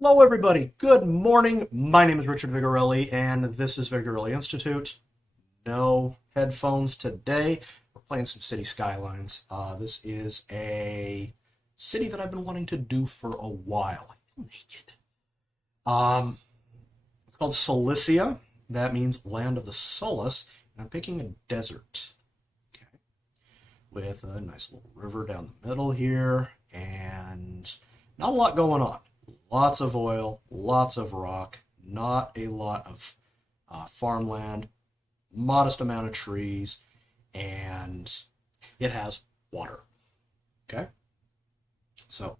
Hello, everybody. Good morning. My name is Richard Vigorelli, and this is Vigorelli Institute. No headphones today. We're playing some City Skylines. This is a city that I've been wanting to do for a while. I make it. It's called Sulisia. That means land of the Sulis, and I'm picking a desert. Okay, with a nice little river down the middle here, and not a lot going on. Lots of oil, lots of rock, not a lot of farmland, modest amount of trees, and it has water. Okay? So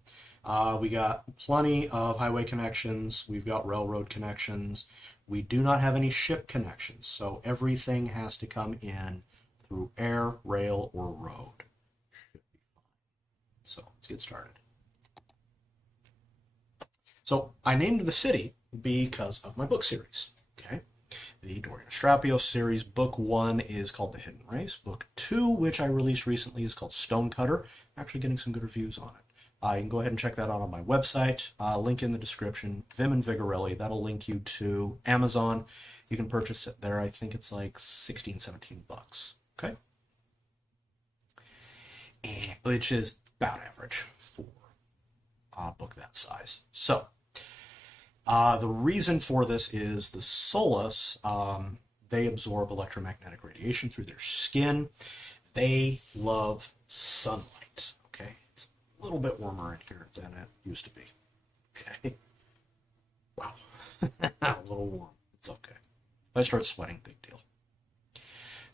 we got plenty of highway connections. We've got railroad connections. We do not have any ship connections, so everything has to come in through air, rail, or road. So let's get started. So I named the city because of my book series. Okay, the Dorian Astrapios series. Book 1 is called The Hidden Race. Book 2, which I released recently, is called Stonecutter. I'm actually getting some good reviews on it. You can go ahead and check that out on my website. Link in the description. Vim and Vigorelli. That'll link you to Amazon. You can purchase it there. I think it's like 16, 17 bucks. Okay, which is about average for a book that size. So. The reason for this is the Sulis, they absorb electromagnetic radiation through their skin. They love sunlight, okay? It's a little bit warmer in here than it used to be, okay? Wow, a little warm. It's okay. If I start sweating, big deal.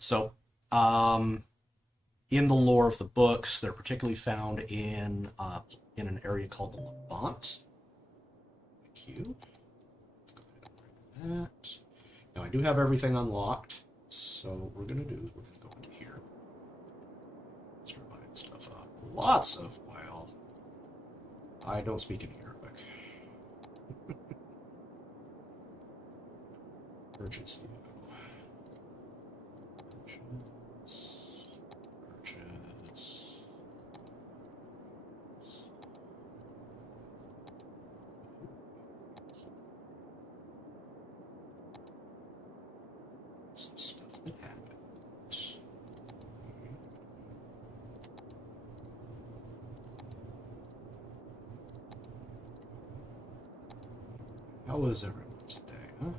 So, in the lore of the books, they're particularly found in an area called the Levant. Let's go ahead and write that. Now I do have everything unlocked, so what we're going to do is we're going to go into here. Start buying stuff up. Lots of oil. I don't speak any Arabic. Purchase you. Purchase. Some stuff that happens. How is everyone today, huh?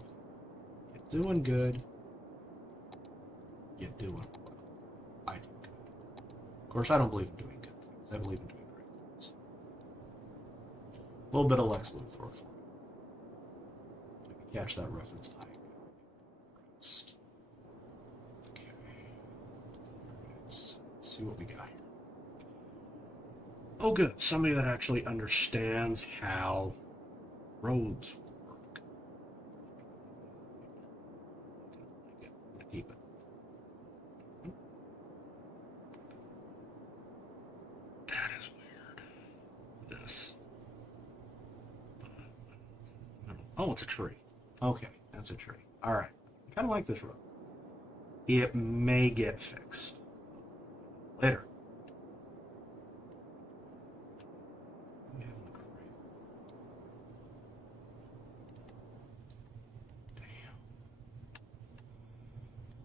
You doing good? You doing well? I do good. Of course, I don't believe in doing good things. I believe in doing great things. A little bit of Lex Luthor for you. If you can catch that reference, I rest. Okay. Let's see what we got here. Oh, good. Somebody that actually understands how roads work. I'm gonna keep it. That is weird. This. Oh, it's a tree. Okay, that's a tree. All right. I kind of like this road. It may get fixed later. Damn.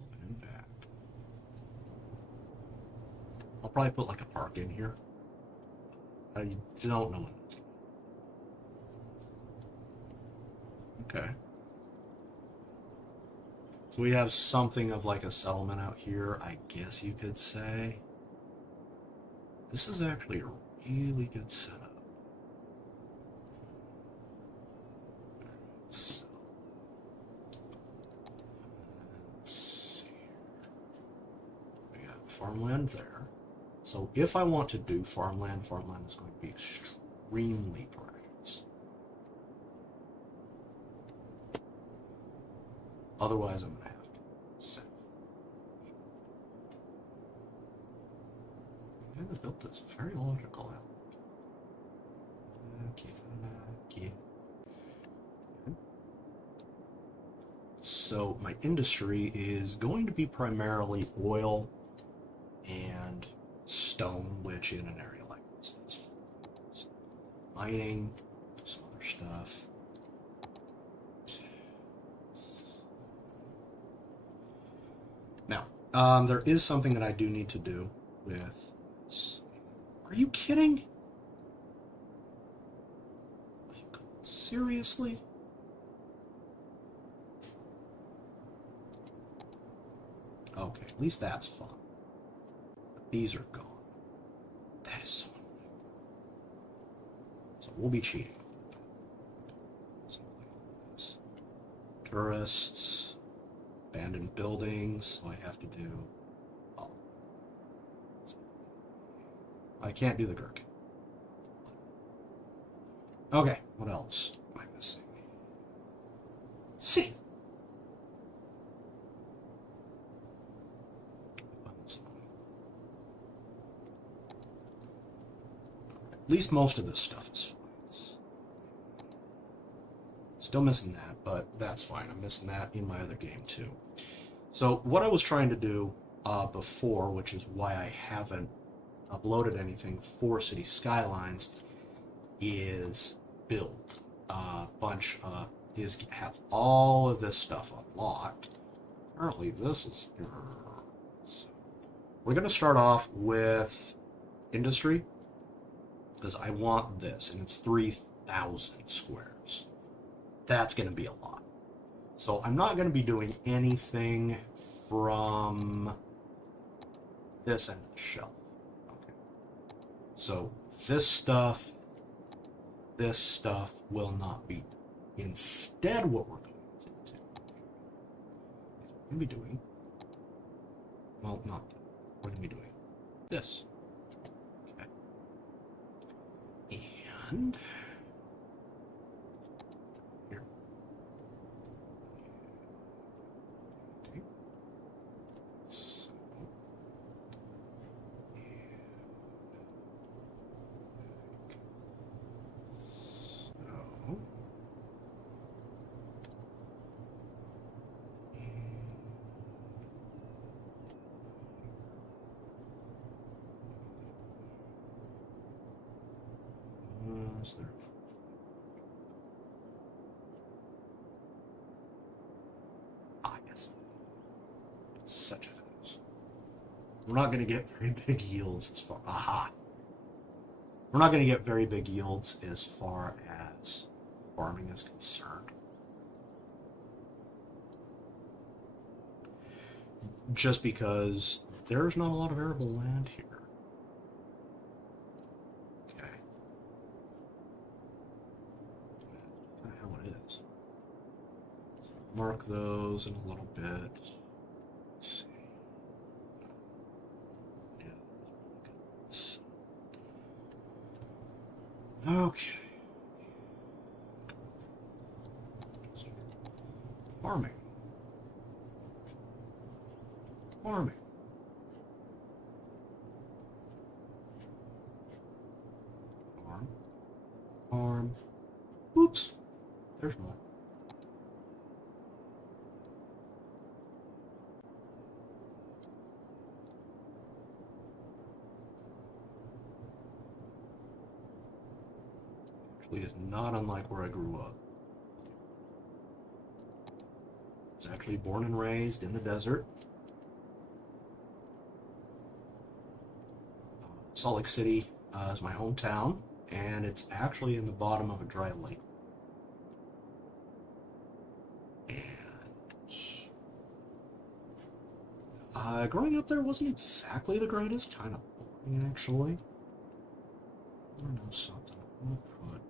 Open and back. I'll probably put like a park in here. I don't know what it's. Okay. So we have something of like a settlement out here, I guess you could say. This is actually a really good setup. So, let's see here. We got farmland there. So if I want to do farmland, farmland is going to be extremely precious. Otherwise, I'm going to have to sell. I built this very logical out. Okay. So my industry is going to be primarily oil and stone, which in an area like this, that's mining, some other stuff. Now, there is something that I do need to do with this. Are you kidding? Seriously? Okay, at least that's fun. But these are gone. That is so annoying. So we'll be cheating. Something like this. Tourists, abandoned buildings, so I have to do. Oh. I can't do the gherkin. Okay, what else am I missing? See. At least most of this stuff is fine. Still missing that, but that's fine. I'm missing that in my other game too. So what I was trying to do before, which is why I haven't uploaded anything for City Skylines, is build a bunch is have all of this stuff unlocked. Apparently this is so we're going to start off with industry, because I want this, and it's 3,000 squares. That's going to be a lot. So I'm not going to be doing anything from this end of the shelf. Okay. So this stuff will not be done. Instead, what we're going to do is we're going to be doing, well, not that. We're going to be doing this. Okay. And here. Okay. So, is there? Ah, yes. Such as it is. We're not going to get very big yields as far. Aha! We're not going to get very big yields as far as farming is concerned. Just because there's not a lot of arable land here. Okay. That's how it is. So mark those in a little bit. Let's see. Yeah, okay. Farming. Farming. Farm. Farm. Oops. There's more. Actually, is not unlike where I grew up. I was actually born and raised in the desert. Salt Lake City is my hometown, and it's actually in the bottom of a dry lake. And growing up there wasn't exactly the greatest, kind of boring actually. I know something. I'm gonna put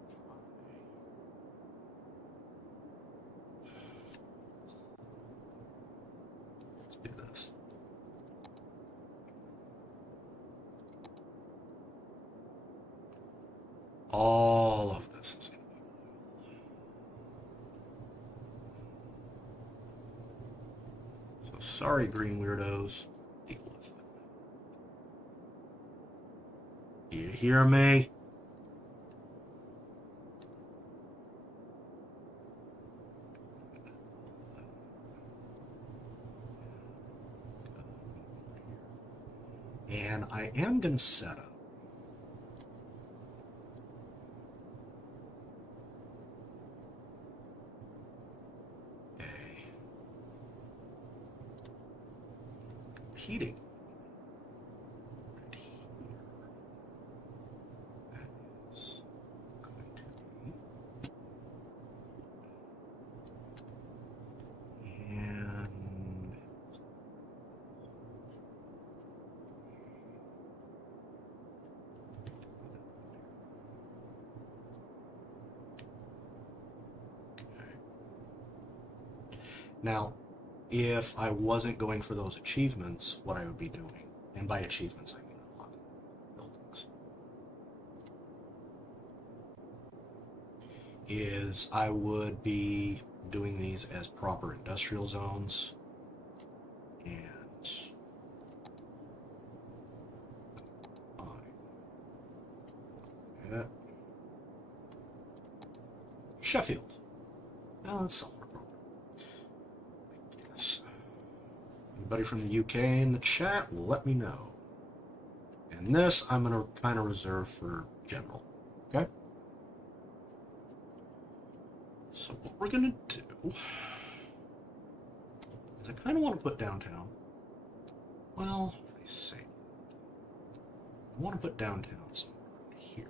let's do this. All of this is going to be oil. So sorry, green weirdos. Deal with it. You hear me? And I am going to set up heating. Right here. That is going to be. And now, if I wasn't going for those achievements, what I would be doing, and by achievements I mean unlocking buildings, is I would be doing these as proper industrial zones, and Sheffield. Oh, that's somewhere. Anybody from the UK in the chat, let me know. And this I'm going to kind of reserve for general. Okay? So what we're going to do is I kind of want to put downtown. Well, I say I want to put downtown somewhere here.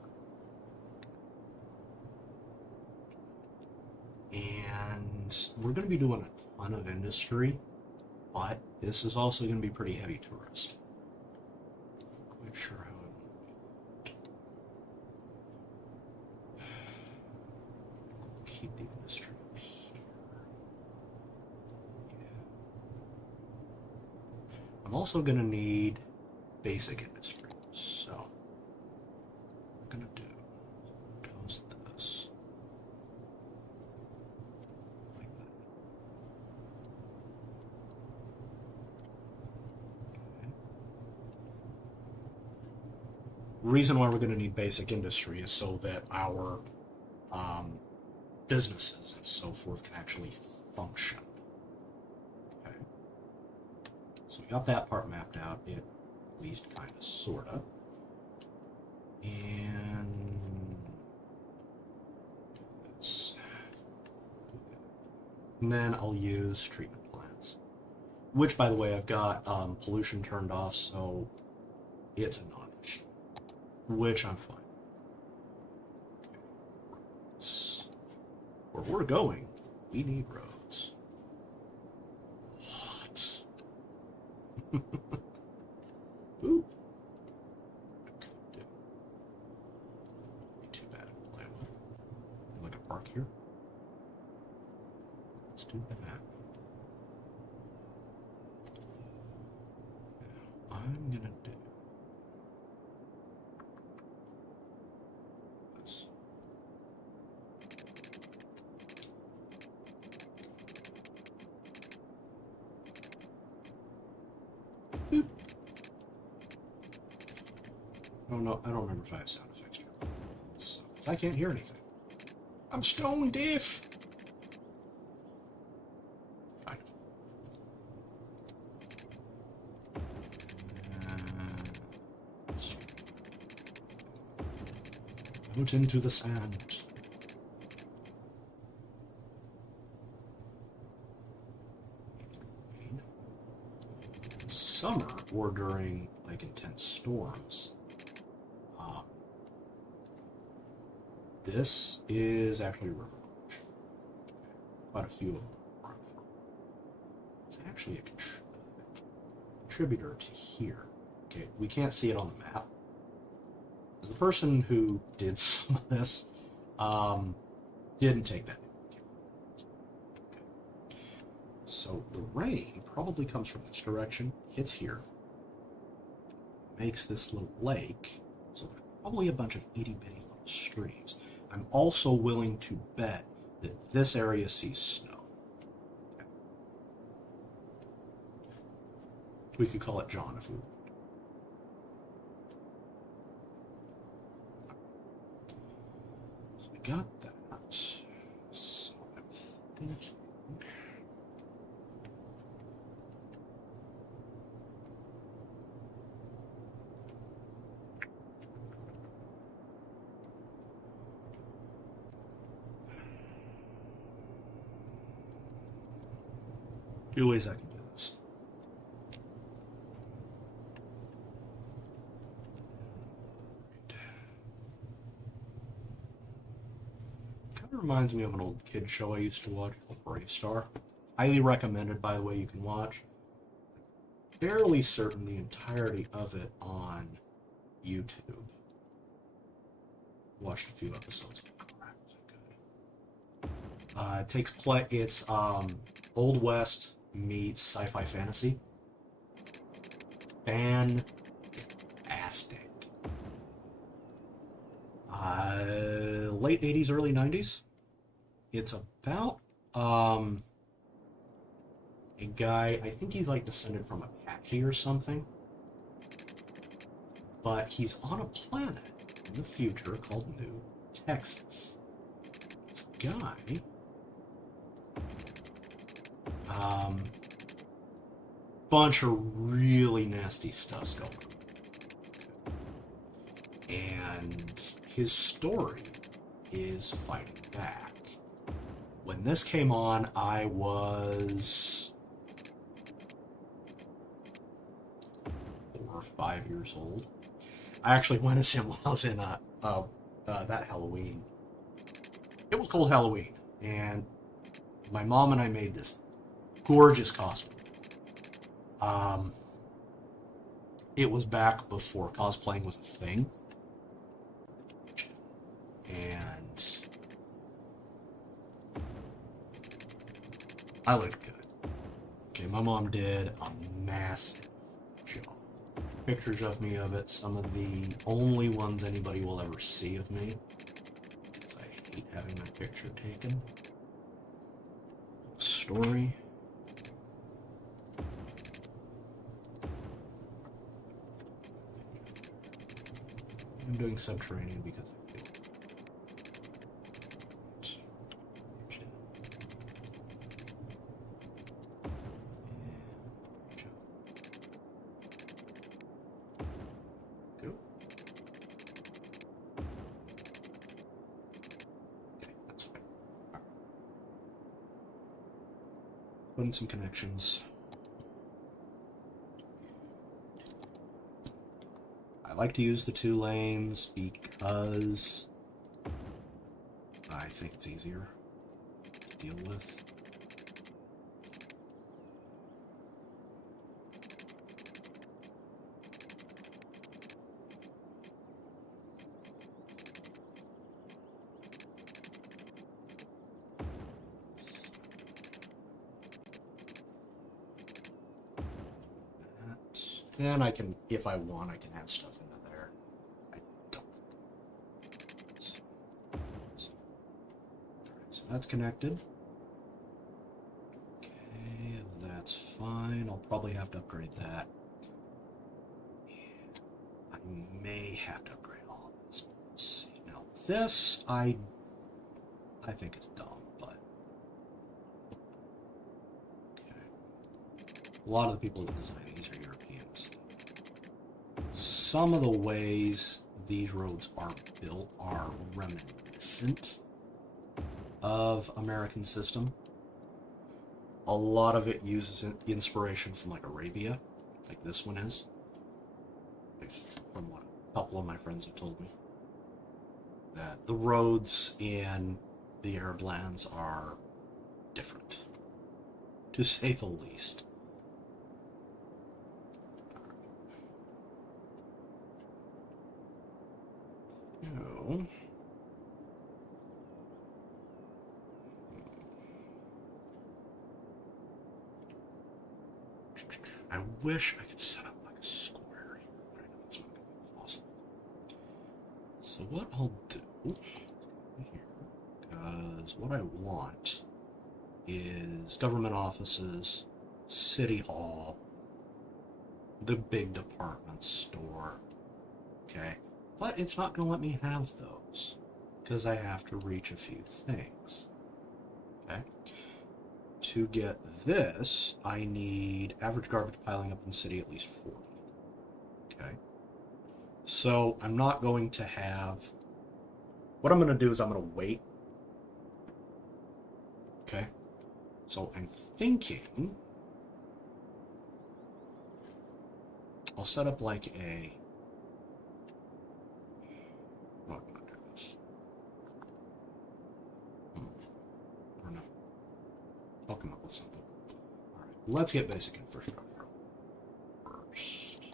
And we're going to be doing a ton of industry, but this is also going to be pretty heavy tourist. Not quite sure how I want to do it. Keep the industry up here. Yeah. I'm also going to need basic industry. So, what I'm going to do is this. The reason why we're going to need basic industry is so that our businesses and so forth can actually function. Okay. So we got that part mapped out, at least kind of, sort of. And this. And then I'll use treatment plants. Which, by the way, I've got pollution turned off, so it's a non-issue. Which I'm fine. Where we're going, we need roads. What? Ooh. Too bad to play with. Like a park here. Let's do that. I'm gonna do this. Boop. Oh no, I don't remember if I have sound effects here. Because I can't hear anything. I'm stone deaf. Kind of. Out into the sand. Summer, or during like intense storms, this is actually a river bridge. Quite a few of them run from. It's actually a contributor to here. Okay, we can't see it on the map. Because the person who did some of this didn't take that into account. Okay. So the rain probably comes from this direction, hits here, makes this little lake. So there's probably a bunch of itty-bitty little streams. I'm also willing to bet that this area sees snow. Okay. We could call it John if we want. So we got that. So I'm thinking. Two ways I can do this. Kind of reminds me of an old kid show I used to watch called Brave Star. Highly recommended, by the way, you can watch. Fairly certain the entirety of it on YouTube. Watched a few episodes. Crap, was it good? It takes place. It's Old West meets sci-fi fantasy. Fantastic. Late 80s, early 90s. It's about a guy, I think he's like descended from Apache or something, but he's on a planet in the future called New Texas. This guy, bunch of really nasty stuff's going on. And his story is fighting back. When this came on, I was 4 or 5 years old. I actually went to see him when I was in that Halloween. It was called Halloween, and my mom and I made this gorgeous costume. It was back before cosplaying was a thing, and I looked good. Okay, my mom did a massive job. Pictures of me of it, some of the only ones anybody will ever see of me, because I hate having my picture taken. Story. I'm doing subterranean because I feel go. Okay, that's fine. Right. Putting some connections. I like to use the 2 lanes because I think it's easier to deal with. Then I can, if I want, I can add stuff into there. I don't think. So that's connected. Okay, that's fine. I'll probably have to upgrade that. I may have to upgrade all of this. Let's see. Now this, I think is dumb, but okay. A lot of the people that design these are Europeans. Some of the ways these roads are built are reminiscent of American system. A lot of it uses inspiration from like Arabia, like this one is. From what a couple of my friends have told me. That the roads in the Arab lands are different, to say the least. So, I wish I could set up like a square here, but I know it's not going to be possible. So what I'll do here, because what I want is government offices, city hall, the big department store, okay? But it's not going to let me have those, because I have to reach a few things, okay? To get this, I need average garbage piling up in the city at least 40, okay? So I'm not going to have, what I'm going to do is I'm going to wait, okay? So I'm thinking I'll set up like a, I'm not going to do this. I'll come up with something. All right, let's get basic infrastructure first.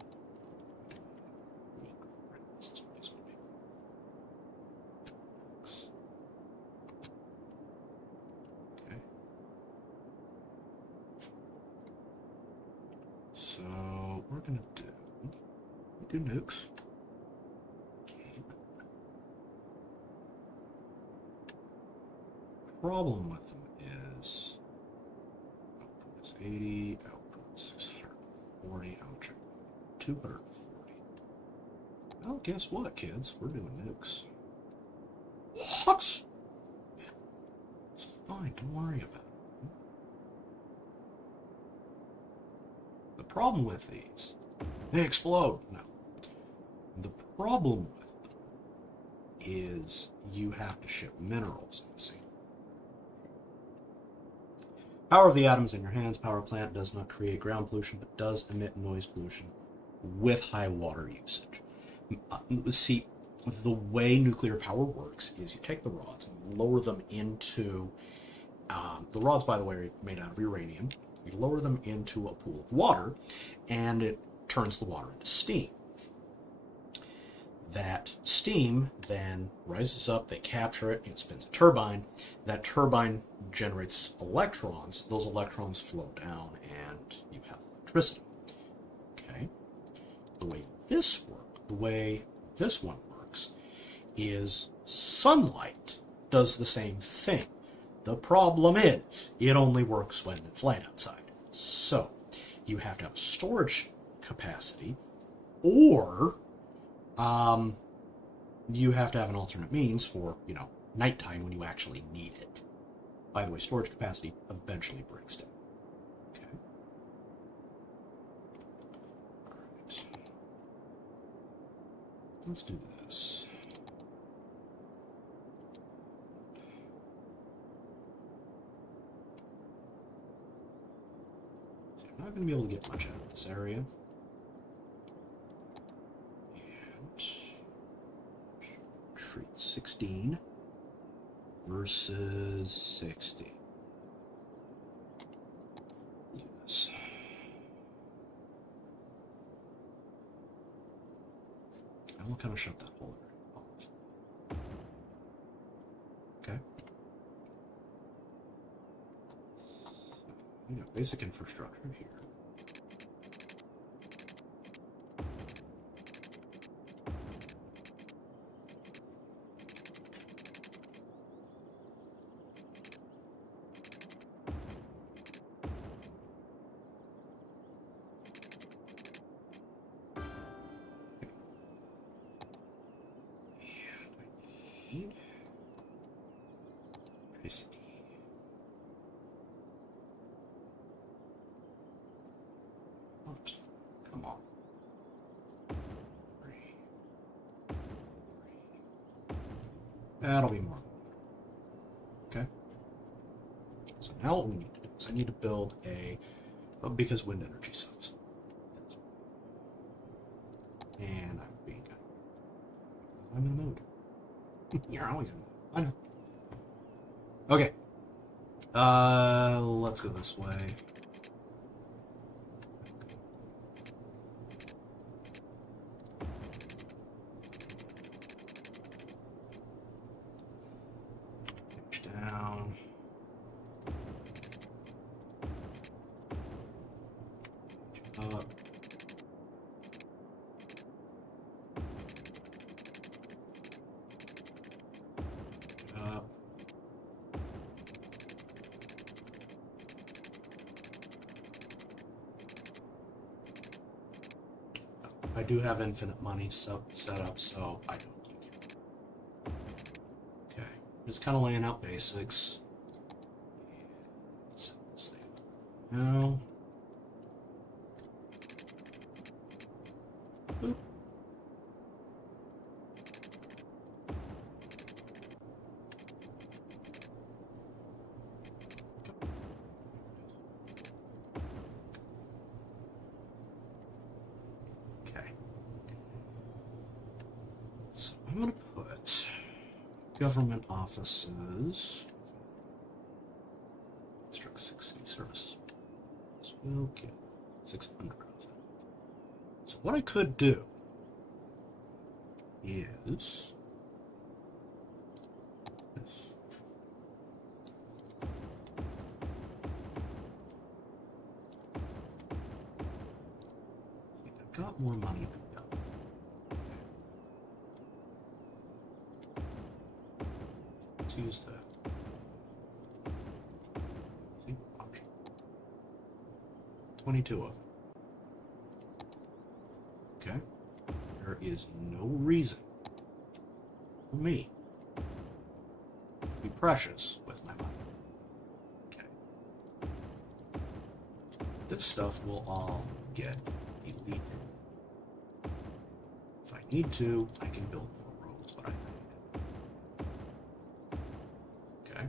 Okay. So we're gonna do nukes. Problem with them is output is 80, output 640, how much? 240. Well, guess what, kids? We're doing nukes. What? It's fine, don't worry about it. The problem with these, they explode. No. The problem with them is you have to ship minerals in the same. Power of the atoms in your hands. Power plant does not create ground pollution, but does emit noise pollution with high water usage. See, the way nuclear power works is you take the rods and lower them into, the rods, by the way, are made out of uranium. You lower them into a pool of water, and it turns the water into steam. That steam then rises up, they capture it, it spins a turbine. That turbine generates electrons. Those electrons flow down, and you have electricity. Okay? The way this one works is sunlight does the same thing. The problem is, it only works when it's light outside. So, you have to have a storage capacity, or you have to have an alternate means for, nighttime when you actually need it. By the way, storage capacity eventually breaks down. Okay. All right. Let's do this. So I'm not going to be able to get much out of this area. Treat 16 versus 60. Do this. And we'll kind of shut that hole off. Okay. So we got basic infrastructure here. Electricity. What? Come on. That'll be more. Okay. So now what we need to do is I need to build because wind energy sucks. And I'm in the mood. You're always in the mood. I know. Okay. Let's go this way. Pitch down. Pitch up. I do have infinite money set up, so I don't need it. Okay, just kind of laying out basics. Set this thing up now. Boop. I'm going to put government offices, extra 6 city service. So we'll get 600 of them. So what I could do is this. See, I've got more money than done. Let's use that. See, option. 22 of them. Okay. There is no reason for me to be precious with my money. Okay. This stuff will all get deleted. If I need to, I can build more roads, but I don't need it. Okay.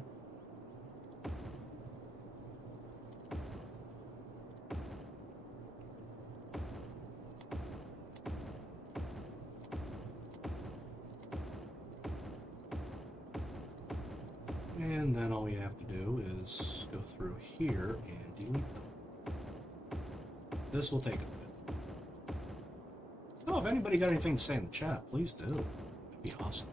And then all we have to do is go through here and delete them. This will take a bit. So if anybody got anything to say in the chat, please do. That'd be awesome.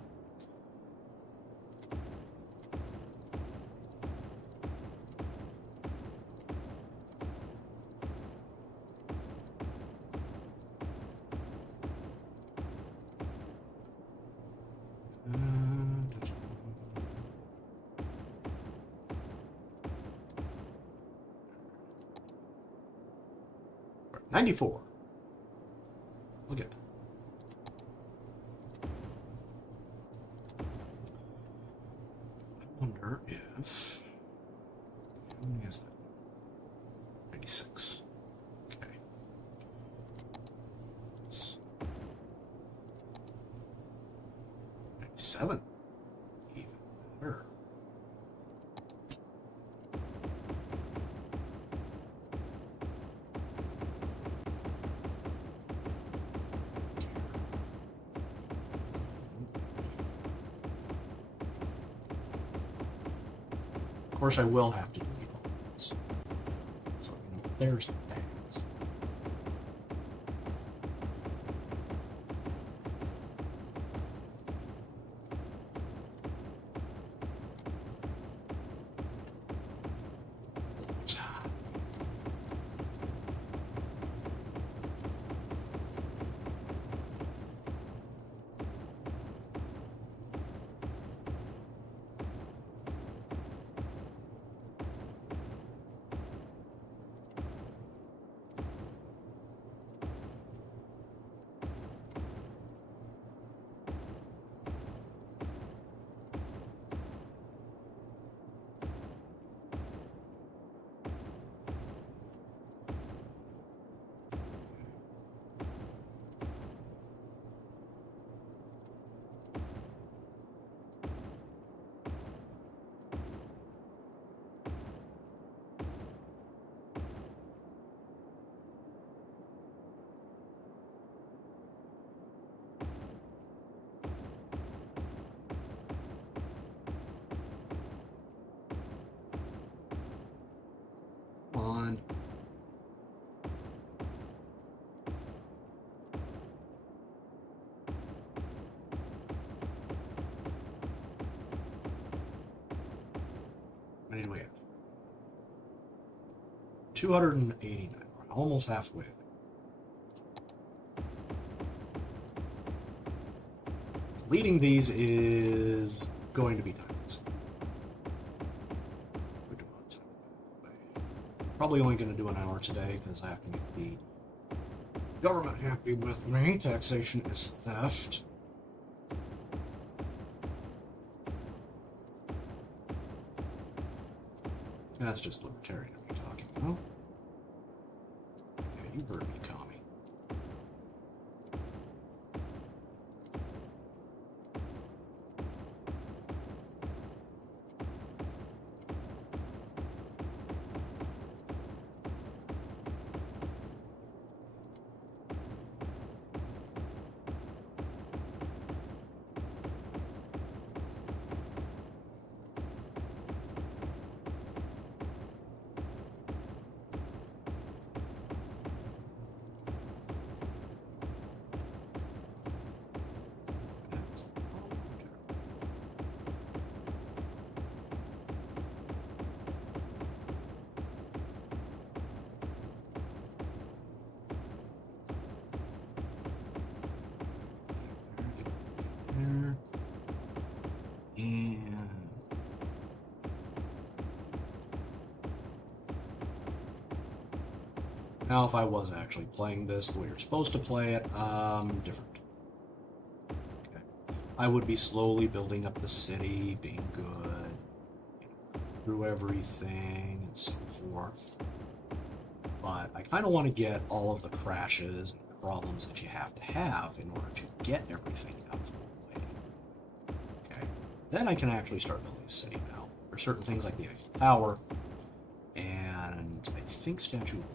$94. Look at that. I wonder if... How many is that? 96. Okay. It's 97. Even better. Of course, I will have to delete all this. So, you know, there's the things. On. How many do we have? 289. We're almost halfway. Leading these is going to be diamonds. Probably only going to do an hour today because I have to make the government happy with me. Taxation is theft. That's just libertarian I'm talking about. Yeah, you heard me, commie. Now, if I was actually playing this the way you're supposed to play it, different. Okay. I would be slowly building up the city, being good, through everything, and so forth. But I kind of want to get all of the crashes and problems that you have to have in order to get everything out of the way. Okay. Then I can actually start building a city now. There are certain things like the Eiffel Tower, and I think Statue of Liberty.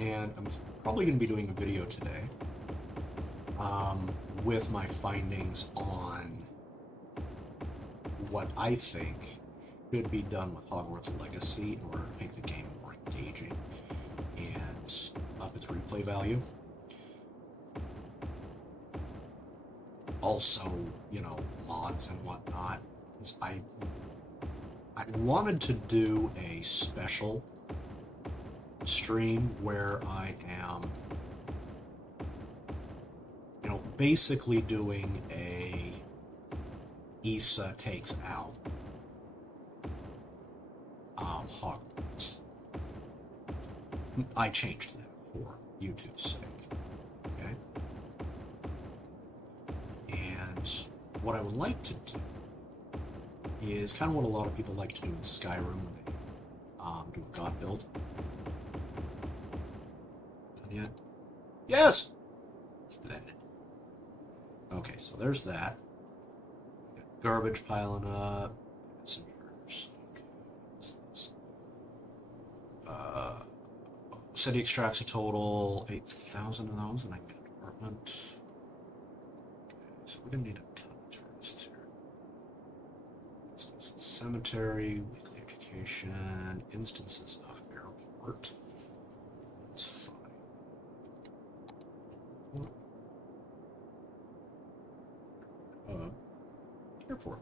And I'm probably going to be doing a video today with my findings on what I think should be done with Hogwarts Legacy in order to make the game more engaging and up its replay value. Also, you know, mods and whatnot. I wanted to do a special stream where I am, you know, basically doing a Issa takes out Hogwarts. I changed that for YouTube's sake. Okay? And what I would like to do is kind of what a lot of people like to do in Skyrim when they do a god build. Done yet? Yes! Splendid. Okay, so there's that. Garbage piling up. Passengers. Okay, what's this? City extracts a total 8,000 of those, and I can get an apartment. Okay, so we're gonna need a ton of tourists here. Instances cemetery, weekly education, instances of airport. That's fine. Airport.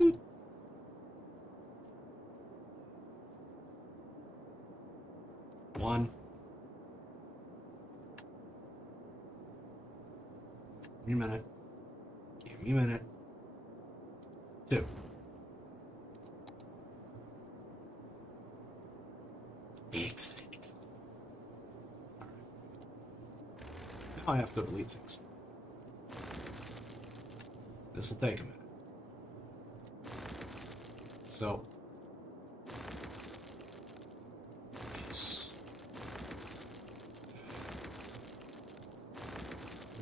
Boop. One. Give me a minute. Give me a minute. Two. Excellent. Alright. Now I have to delete things. This will take a minute. So, yes.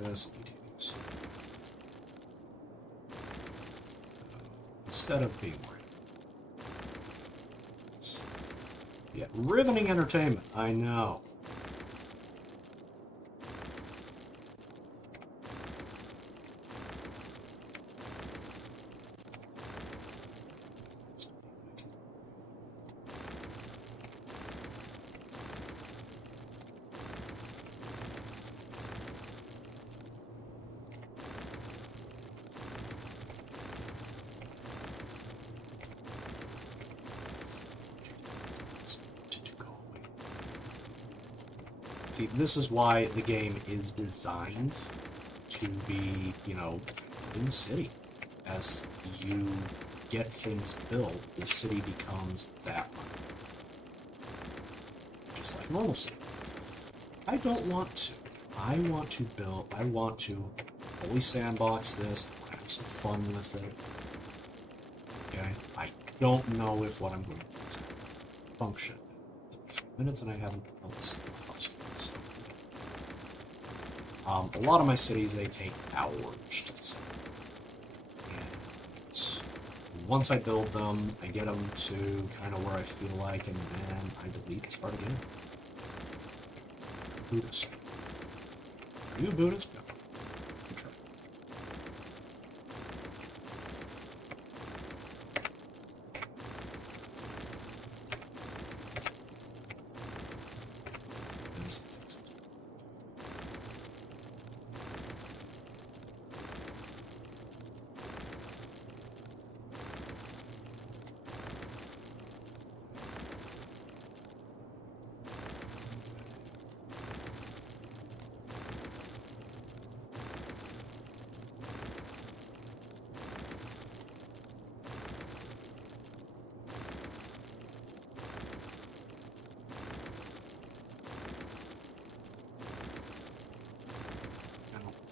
This will be tedious. Instead of being worried. Yeah, riveting entertainment, I know. See, this is why the game is designed to be, you know, in the city. As you get things built, the city becomes that one. Just like normal city. I don't want to. I want to build, I want to fully sandbox this, I want to have some fun with it. Okay? I don't know if what I'm going to do is function. 3 minutes and I haven't built a single house. A lot of my cities, they take hours to set. And once I build them, I get them to kind of where I feel like, and then I delete and start again. Buddhist. Are you a Buddhist? No. Good try.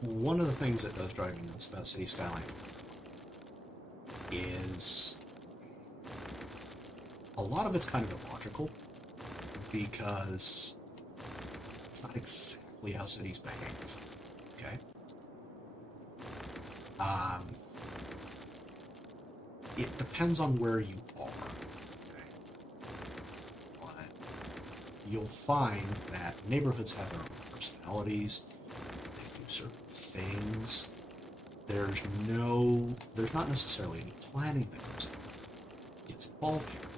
one of the things that does drive me nuts about City Skyline is a lot of it's kind of illogical, because it's not exactly how cities behave, okay? It depends on where you are, okay? But you'll find that neighborhoods have their own personalities, they do certain things. There's not necessarily any planning that goes on. Gets involved here.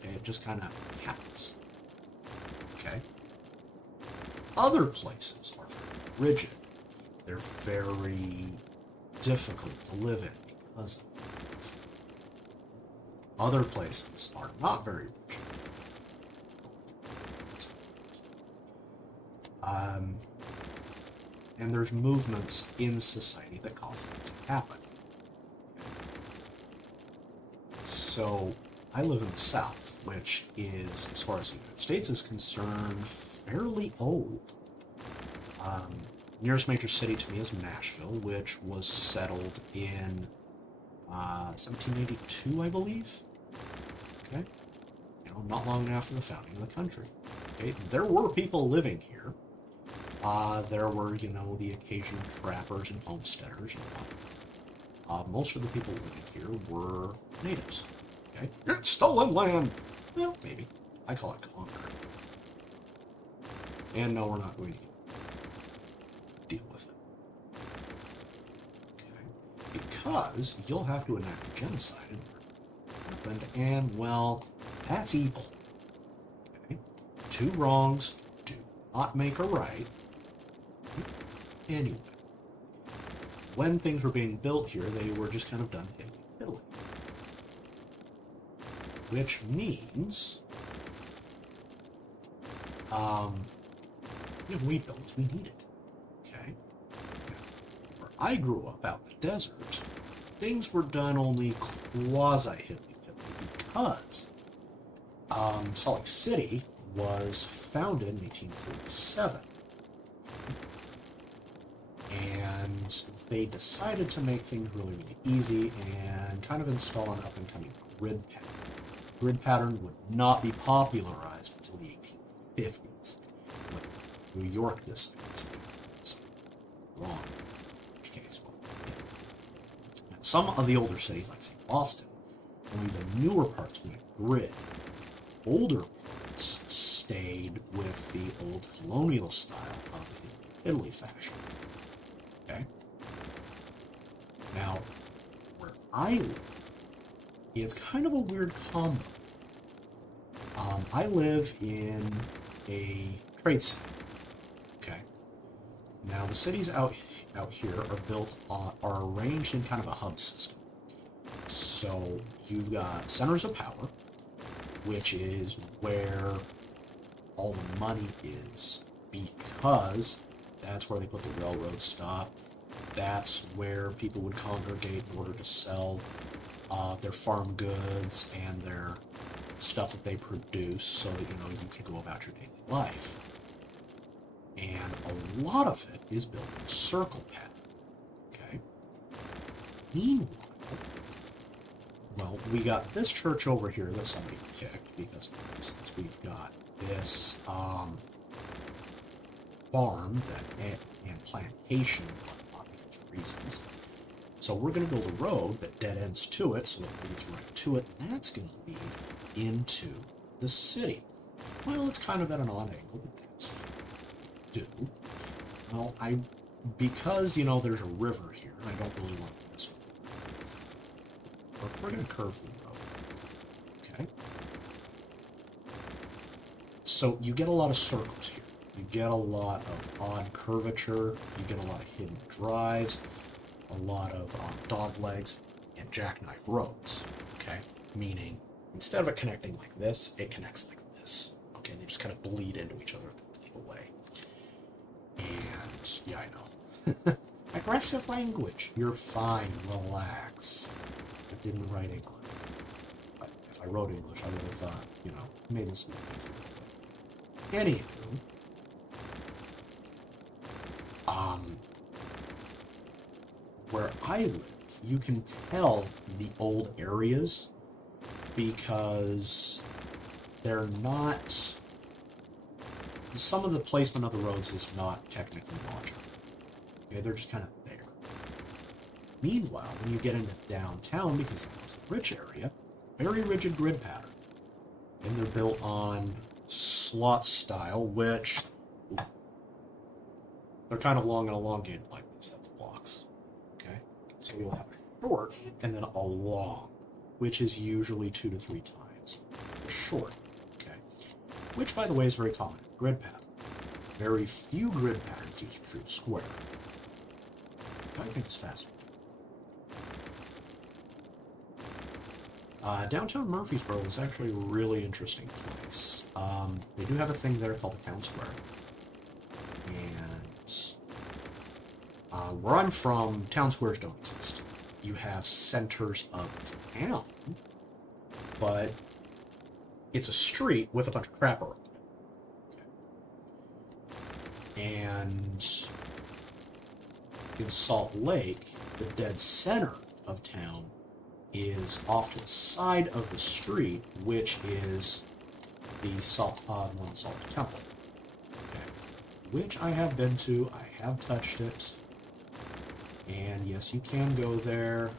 Okay, it just kind of happens. Okay? Other places are very rigid. They're very difficult to live in because of things. Other places are not very rigid. And there's movements in society that cause that to happen. So, I live in the South, which is, as far as the United States is concerned, fairly old. Nearest major city to me is Nashville, which was settled in 1782, I believe. Okay? You know, not long after the founding of the country. Okay? There were people living here. There were, you know, the occasional trappers and homesteaders and whatnot. Most of the people living here were natives. Okay? It's stolen land! Well, maybe. I call it conquered. And no, we're not going to deal with it. Okay? Because you'll have to enact a genocide in order to happen, and, well, that's evil. Okay? Two wrongs do not make a right. Anyway, when things were being built here, they were just kind of done in Italy. Which means, we built as we needed. Okay? Where I grew up out in the desert, things were done only quasi-hiddly-piddly because Salt Lake City was founded in 1847. And they decided to make things really, really easy and kind of install an up-and-coming grid pattern. Grid pattern would not be popularized until the 1850s, when New York decided to do this. Wrong. In which case, well, yeah. Now, some of the older cities, like say Boston, only the newer parts went grid. Older parts stayed with the old colonial style of Italy fashion. Okay? Now, where I live, it's kind of a weird combo. I live in a trade city. Okay? Now, the cities out here are arranged in kind of a hub system. So, you've got centers of power, which is where all the money is, because that's where they put the railroad stop. That's where people would congregate in order to sell their farm goods and their stuff that they produce, so that, you know, you can go about your daily life. And a lot of it is built in circle pattern. Okay? Meanwhile, well, we got this church over here that somebody picked, because we've got this farm and plantation for obvious reasons. So we're going to build a road that dead ends to it, so it leads right to it, and that's going to lead into the city. Well, it's kind of at an odd angle, but that's do. Well, because, you know, there's a river here, and I don't really want to mess with it. We're going to curve the road. Okay? So you get a lot of circles here. You get a lot of odd curvature, you get a lot of hidden drives, a lot of dog legs, and jackknife roads, okay? Meaning, instead of it connecting like this, it connects like this, okay? And they just kind of bleed into each other the way. And, yeah, I know. Aggressive language. You're fine, relax. I didn't write English. But if I wrote English, I would have, you know, made this look easier. Anywho, where I live, you can tell the old areas because they're not... Some of the placement of the roads is not technically logical. Okay, they're just kind of there. Meanwhile, when you get into downtown, because that was a rich area, very rigid grid pattern. And they're built on slot style, which they're kind of long and elongated like this. That's blocks. Okay? So you'll have a short and then a long, which is usually 2 to 3 times the short. Okay? Which, by the way, is very common. Grid pattern. Very few grid patterns use true square. I think it's fascinating. Downtown Murfreesboro is actually a really interesting place. They do have a thing there called the Town Square. And where I'm from, town squares don't exist. You have centers of town, but it's a street with a bunch of crap around it. And in Salt Lake, the dead center of town is off to the side of the street, which is the Salt Temple, okay. Which I have been to. I have touched it, and yes, you can go there.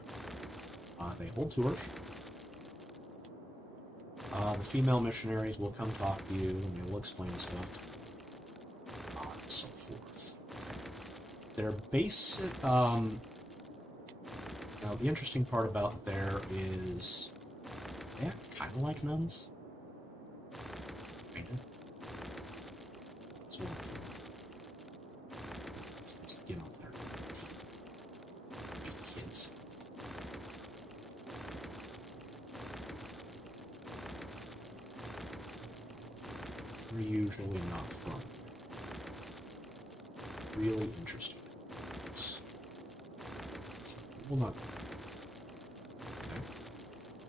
They hold tours. The female missionaries will come talk to you, and they will explain stuff to you, and so forth. Their basic, now, the interesting part about there is they act kind of like nuns. Kind of. So, let's get out there. Be kids. We're usually not from. Really interesting. Well, not. Okay.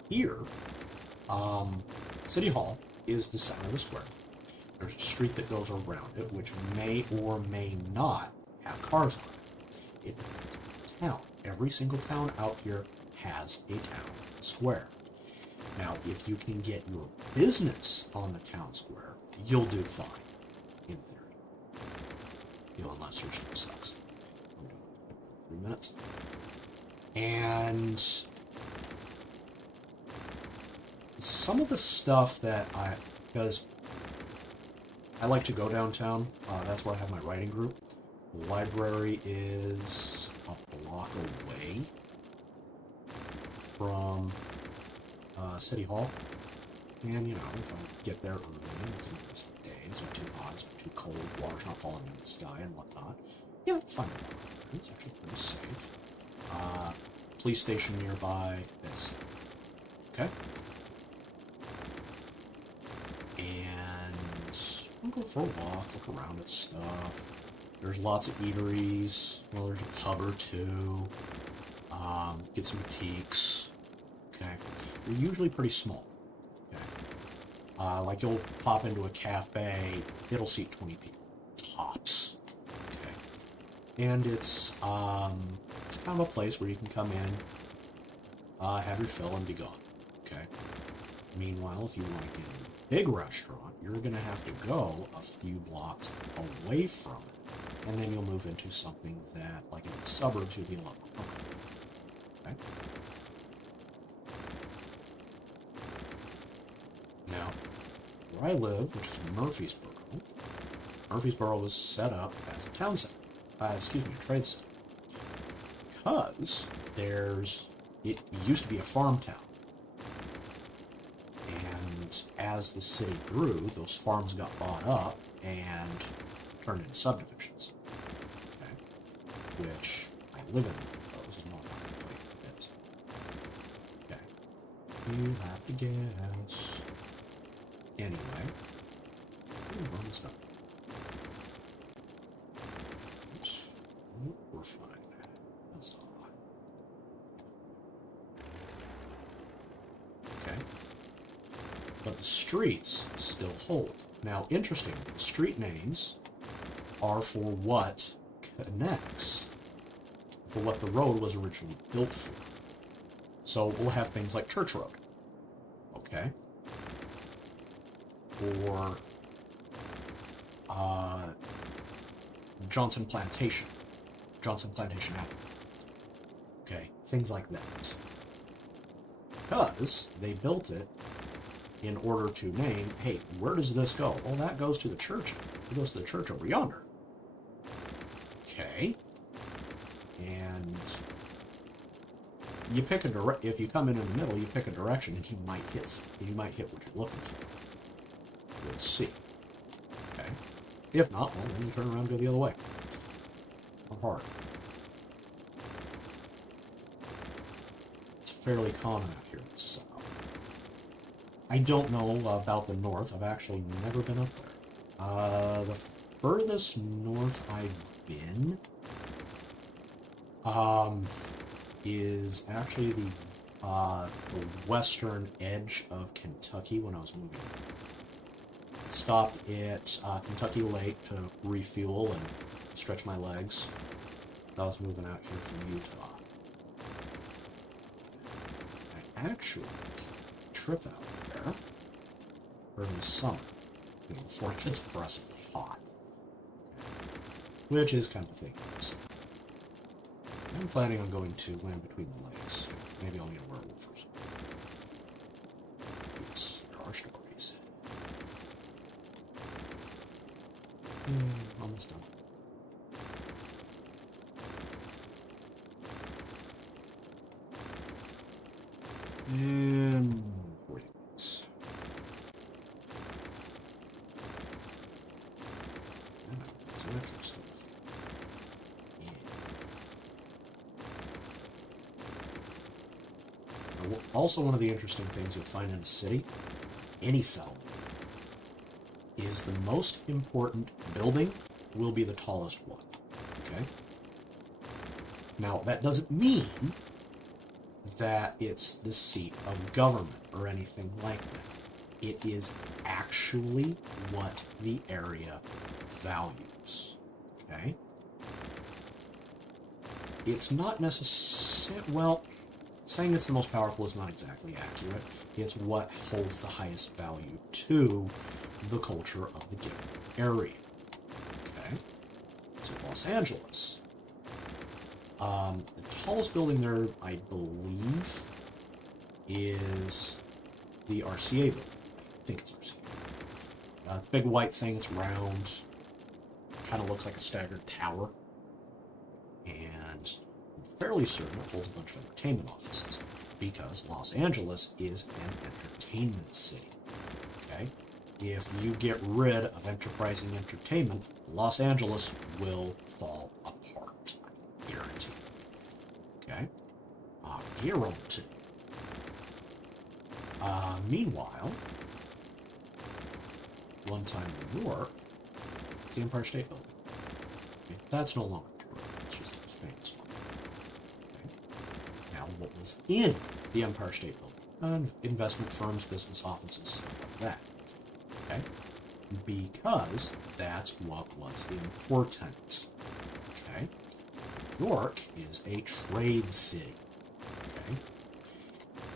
Here, City Hall is the center of the square. There's a street that goes around it, which may or may not have cars on it. It depends on the town. Every single town out here has a town square. Now, if you can get your business on the town square, you'll do fine, in theory. You know, unless your shit sucks. I'm doing it for 3 minutes. And some of the stuff that because I like to go downtown, that's where I have my writing group. The library is a block away from City Hall. And, you know, if I get there early, it's a nice day, it's not too hot, it's not too cold, water's not falling into the sky and whatnot. Yeah, it's fine. It's actually pretty safe. Police station nearby, that's okay. And we'll go for a walk, look around at stuff. There's lots of eateries. Well, there's a pub or two. Get some boutiques. Okay. They're usually pretty small. Okay. Like you'll pop into a cafe, it'll seat 20 people. Tops. Okay. And it's kind of a place where you can come in, have your fill, and be gone. Okay. Meanwhile, if you want to get in a big restaurant, you're going to have to go a few blocks away from it, and then you'll move into something that, like in the suburbs, you'll be a lot more comfortable. Okay. Now, where I live, which is Murfreesboro, Murfreesboro was set up as a town center, a trade center. Because it used to be a farm town. And as the city grew, those farms got bought up and turned into subdivisions. Okay. Which I live in those and not like this. Okay. You have to guess. Anyway. Ooh, wrong stuff. Oops. We're fine. That's all. Okay. But the streets still hold. Now, interesting, the street names are for what connects for what the road was originally built for. So we'll have things like Church Road, okay? Or Johnson Plantation Avenue, okay? Things like that. Because they built it in order to name, hey, where does this go? Well, that goes to the church. It goes to the church over yonder. Okay. And you pick if you come in the middle, you pick a direction and you might hit what you're looking for. We'll see. Okay. If not, well, then you turn around and go the other way. Or hard. It's fairly common out here in the south. I don't know about the north. I've actually never been up there. The furthest north I've been is actually the western edge of Kentucky when I was moving. Stopped at Kentucky Lake to refuel and stretch my legs. I was moving out here from Utah. I actually trip out there early summer, before it gets oppressively hot, which is kind of a thing. I'm planning on going to Land Between the Lakes. Maybe I'll get a werewolf or something. Yes, there are stories. Almost done. And 40 minutes. It's electric stuff. Yeah. Also, one of the interesting things you'll find in a city, any settlement, is the most important building will be the tallest one. Okay? Now, that doesn't mean that it's the seat of government or anything like that. It is actually what the area values. Okay? It's not necessarily, well, saying it's the most powerful is not exactly accurate. It's what holds the highest value to the culture of the given area. Okay? So Los Angeles. The tallest building there, I believe, is the RCA building. I think it's RCA. The big white thing, it's round, kind of looks like a staggered tower, and I'm fairly certain it holds a bunch of entertainment offices, because Los Angeles is an entertainment city. Okay? If you get rid of enterprising entertainment, Los Angeles will fall apart. I guarantee. Okay? Guarantee. Meanwhile, one time in New York, it's the Empire State Building. Okay? That's no longer true. It's just a famous one. Okay? Now, what was in the Empire State Building? Investment firms, business offices, stuff like that. Okay? Because that's what was important. Okay? New York is a trade city. Okay?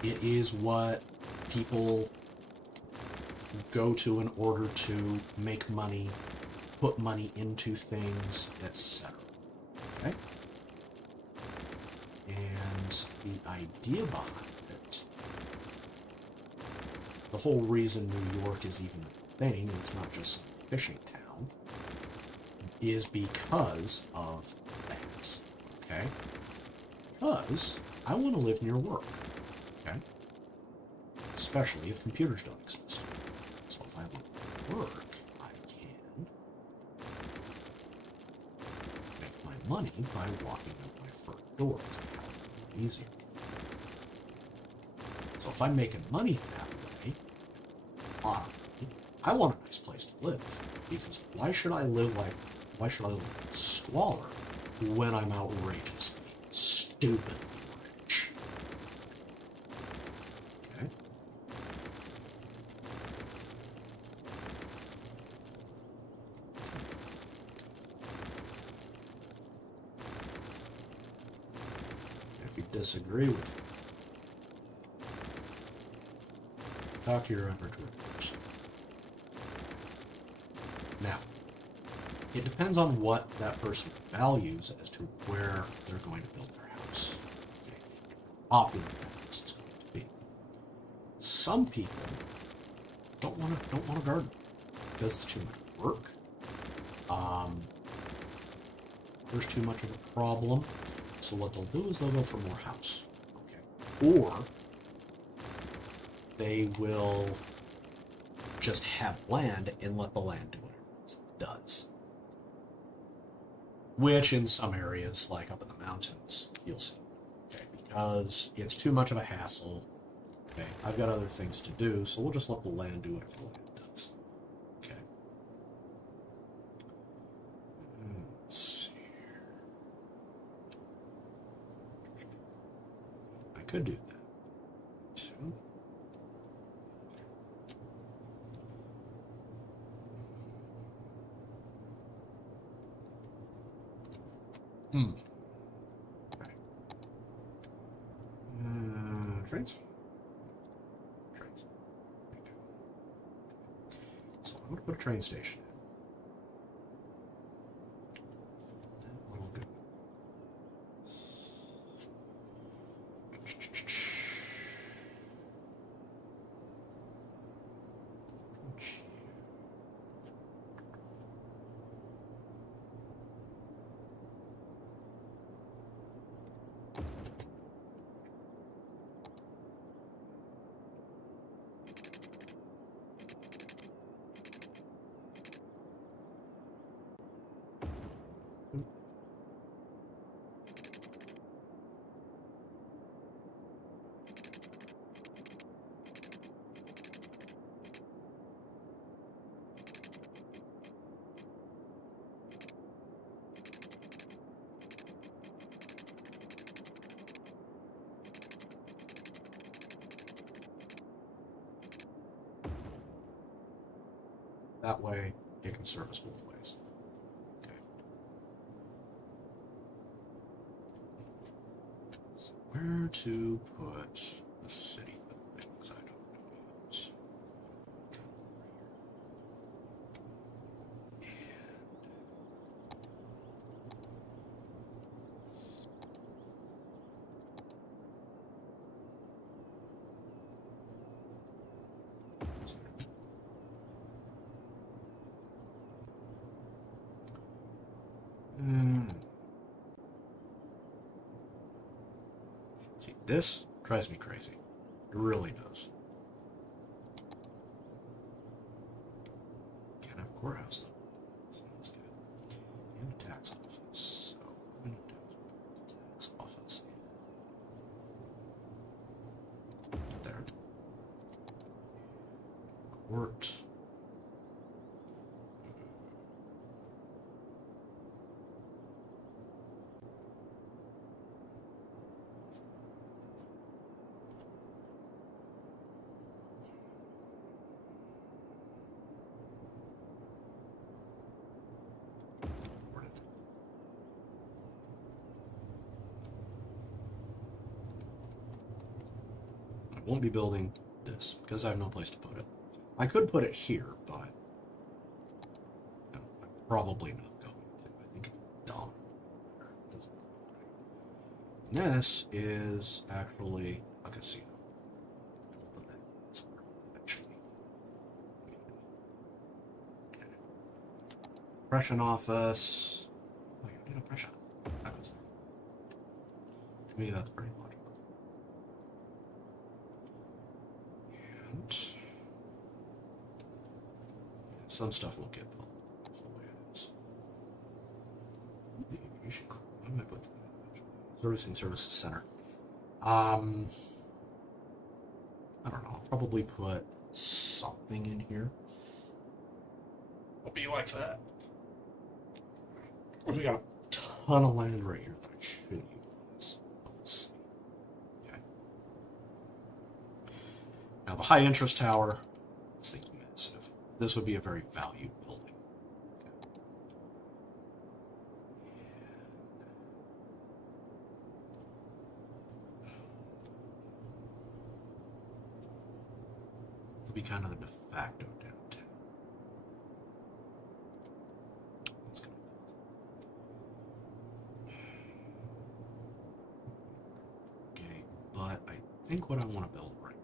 It is what people go to in order to make money, put money into things, etc. Okay? And the idea behind it, the whole reason New York is even a thing, it's not just some fishing town, is because of that. Okay? Because I want to live near work. Okay? Especially if computers don't exist. So if I want to work, I can make my money by walking out my front door. It's a hell of a lot easier. So if I'm making money that way, I want a nice place to live. Because why should I live in squalor when I'm outrageously, stupidly rich? Okay? disagree with you. Talk to your owners. Now, it depends on what that person values as to where they're going to build their house. Okay. How popular that house is going to be. Some people don't want a garden because it's too much work. There's too much of a problem. So what they'll do is they'll go for more house. Okay. Or they will just have land and let the land do what it does. Which in some areas, like up in the mountains, you'll see. Okay, because it's too much of a hassle. Okay, I've got other things to do, so we'll just let the land do whatever the land does. Okay. Let's see here. I could do that too. Okay. Trains? Trains. So I'm going to put a train station in. That little good. That way, it can serve us both ways. Okay. So where to put the city buildings? I don't know yet. See, this drives me crazy. It really does. Can't have a courthouse though, so that's good. And a tax office. So what I'm going to do is put the tax office in there. Court. I won't be building this because I have no place to put it. I could put it here, but no, I'm probably not going to. I think it's dumb. It doesn't look right. This is actually a casino. I'll put that somewhere eventually. Okay. Impression office. Oh, you need impression. That was there. To me, that's pretty logical. Some stuff will get built. That's the way it is. The aviation club. What am I put that? Servicing Services Center. I don't know. I'll probably put something in here. It'll be like that. We got a ton of land right here that I should utilize. Let's see. Okay. Now the high interest tower is the massive. This would be a very valued building. Okay. be kind of the de facto downtown. Let's go. Okay, but I think what I want to build right.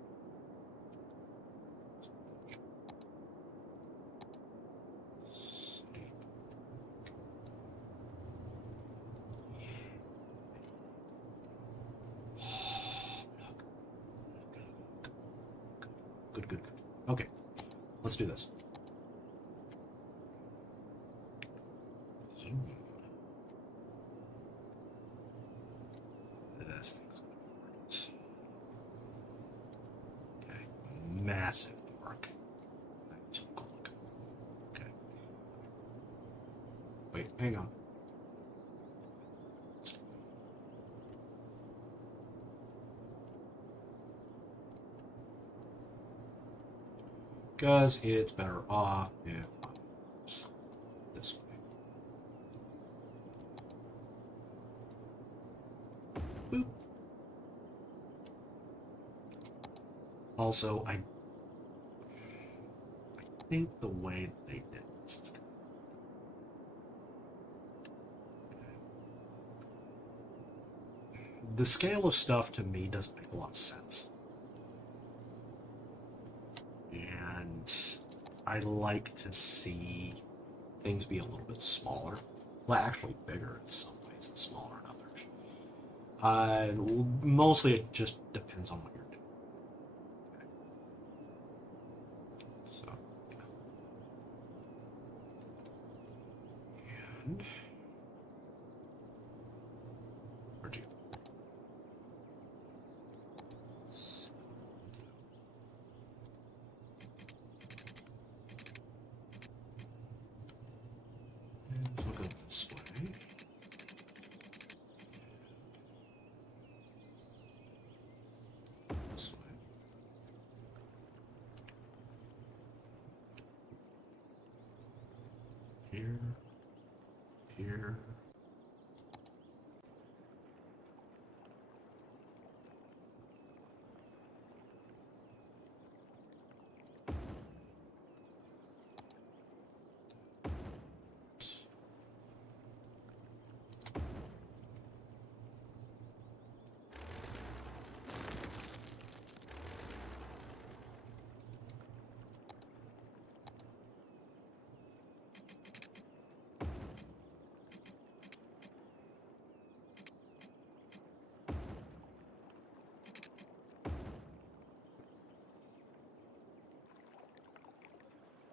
City. Good. Okay, let's do this. Zoom. This thing's important. Okay, massive park. Okay. Wait, hang on. Because it's better off if this way. Boop. Also, I think the way they did this is good. The scale of stuff to me doesn't make a lot of sense. And I like to see things be a little bit smaller. Well, actually bigger in some ways and smaller in others. Mostly it just depends on what you're doing. Okay. So, yeah. And where'd you go? So we'll go this way. This way. Here. Here.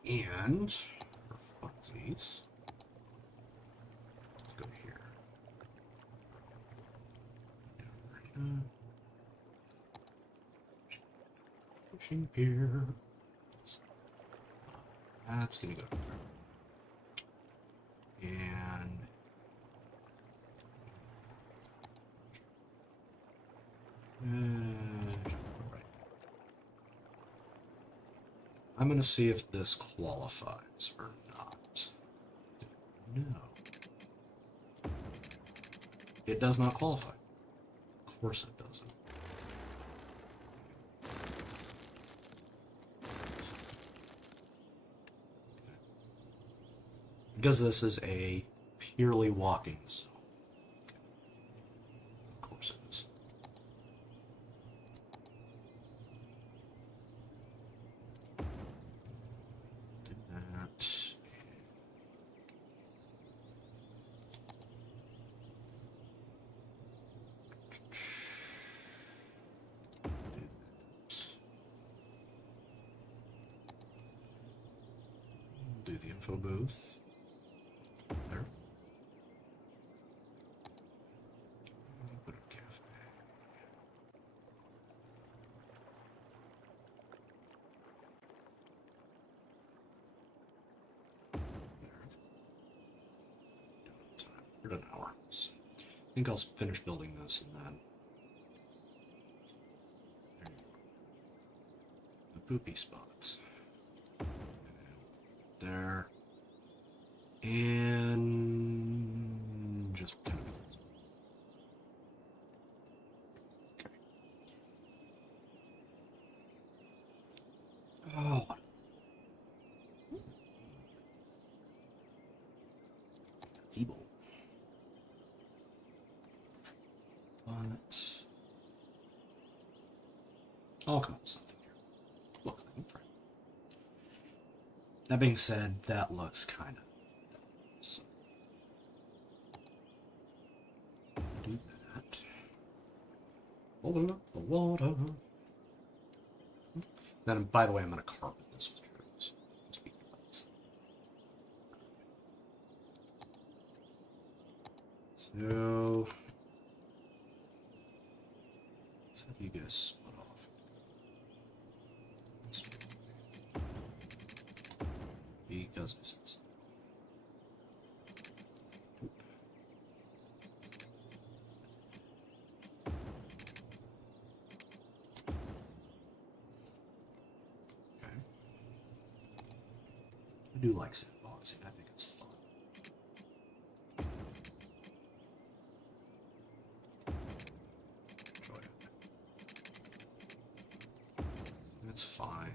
And for funsies, let's go here. Pushing here. That's gonna go. And right. I'm gonna see if this qualifies or not. No. It does not qualify. Of course it doesn't. Because this is a purely walking zone. Okay. Of course it is. Do that. Do the info booth. There. Put a cafe. There. Time. We're at an hour. So I think I'll finish building this and then. There you go. The poopy spots. There. And just kind of okay. I'll come up with something here. Look, let me try. That being said, that looks kind of... So, do that. Open up the water. Then, by the way, I'm going to carpet this with trees. So, let's have you guys split off. Because it's... I do like sandboxing. I think it's fun. Enjoy it. That's fine.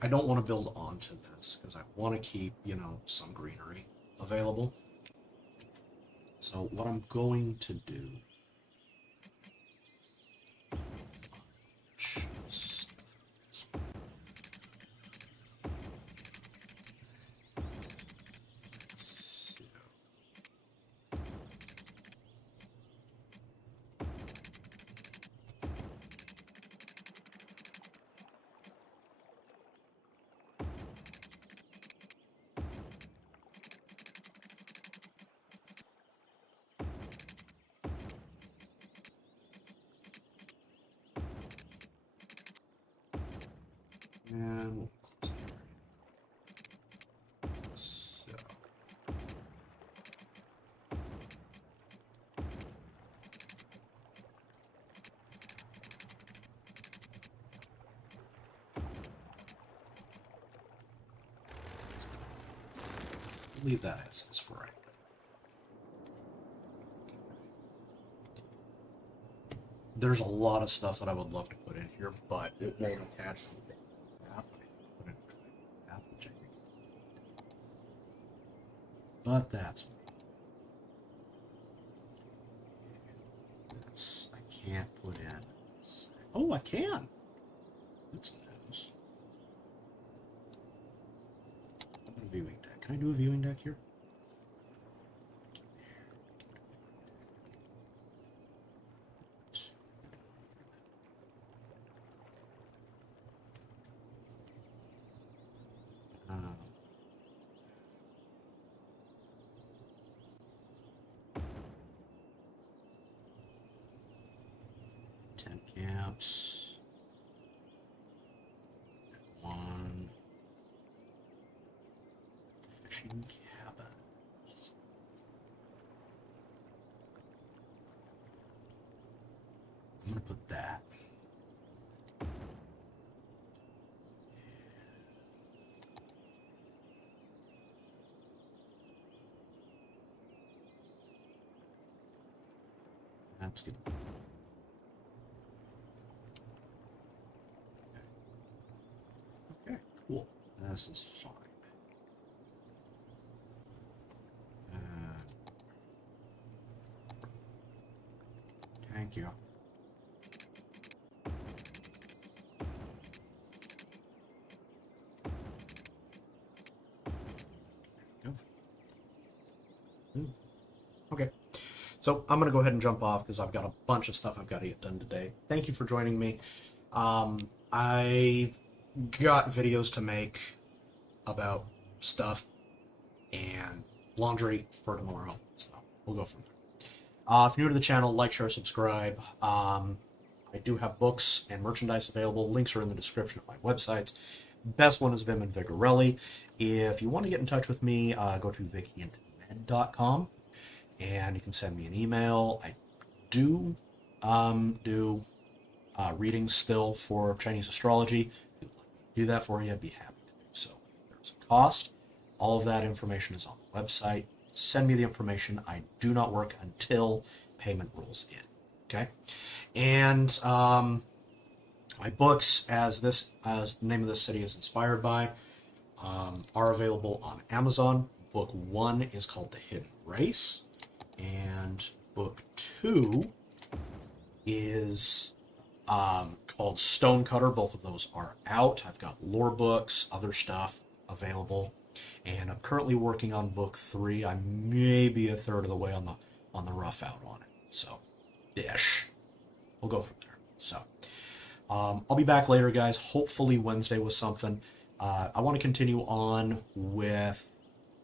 I don't want to build onto this because I want to keep, you know, some greenery available. So what I'm going to do... And we'll close the area. So. Leave that as is for right now. There's a lot of stuff that I would love to put in here, but it won't attach to the path. Put in path, which I think. But that's me. This I can't put in. Oh, I can. Oops, news. A viewing deck. Can I do a viewing deck here? Tent camps. One. Fishing cabins. I'm gonna put that. That's good. Okay, cool. This is fine. Thank you. Okay, so I'm going to go ahead and jump off because I've got a bunch of stuff I've got to get done today. Thank you for joining me. I've got videos to make about stuff and laundry for tomorrow, so we'll go from there. If you're new to the channel, like, share, subscribe. I do have books and merchandise available. Links are in the description of my websites. Best one is Vim and Vigorelli. If you want to get in touch with me, go to vigintmed.com and you can send me an email. I do readings still for Chinese astrology. If you'd like me to do that for you, I'd be happy to do so. There's a cost. All of that information is on the website. Send me the information. I do not work until payment rolls in. Okay? And my books, as the name of this city is inspired by, are available on Amazon. Book 1 is called The Hidden Race, and book 2 is called Stonecutter. Both of those are out. I've got lore books, other stuff available, and I'm currently working on book 3. I may be a third of the way on the rough out on it. So, ish. We'll go from there. So, I'll be back later, guys. Hopefully Wednesday with something. I want to continue on with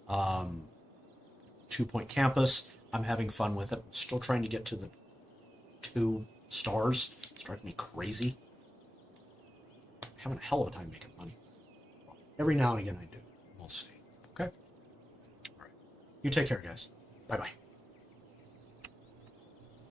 2 Point Campus. I'm having fun with it. I'm still trying to get to the 2 stars. It's driving me crazy. I'm having a hell of a time making money. Well, every now and again I do. We'll see. Okay? All right. You take care, guys. Bye-bye.